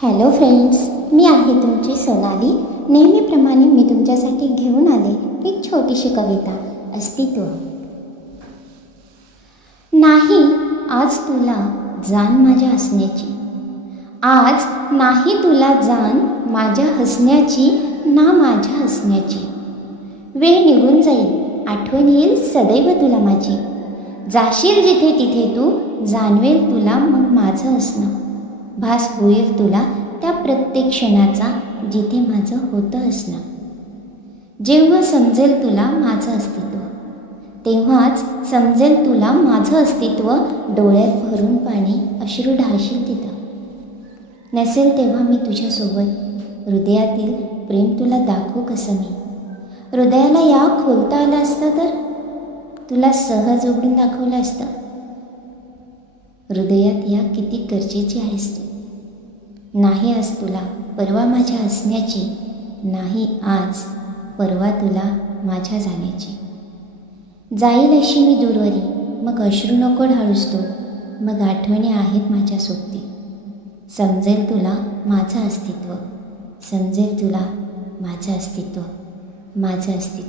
Hello friends, मी आहे तुमची सोनाली. नेहमीप्रमाणे मी तुमच्यासाठी घेऊन आले एक छोटीशी कविता. अस्तित्व. नाही आज तुला जाण माझ्या हसण्याची, आज नाही तुला जाण माझ्या हसण्याची ना माझ्या हसण्याची. वेळ निघून जाईल, आठवण येईल सदैव तुला माझी. जाशील जिथे तिथे तू, जाणवेल तुला मग माझं हसणं. भास होईल तुला त्या प्रत्येक क्षणाचा जिथे माझं होतं असणं. जेव्हा समजेल तुला माझं अस्तित्व, तेव्हाच समजेल तुला माझं अस्तित्व. डोळ्यात भरून पाणी अश्रू ढाळशील तिथं. नसेल तेव्हा मी तुझ्यासोबत, हृदयातील प्रेम तुला दाखवू कसं मी. हृदयाला या खोलता आलं असतं तर तुला सहज उघडून दाखवलं असतं. हृदयात या किती गरजेची आहेस तू. नाही आज तुला परवा माझ्या हसण्याची, नाही आज परवा तुला माझ्या जाण्याची. जाईल अशी मी दूरवरी, मग अश्रू नको ढाळूस तू. मग आठवणी आहेत माझ्या सोबती. समजेल तुला माझं अस्तित्व, समजेल तुला माझं अस्तित्व, माझं अस्तित्व.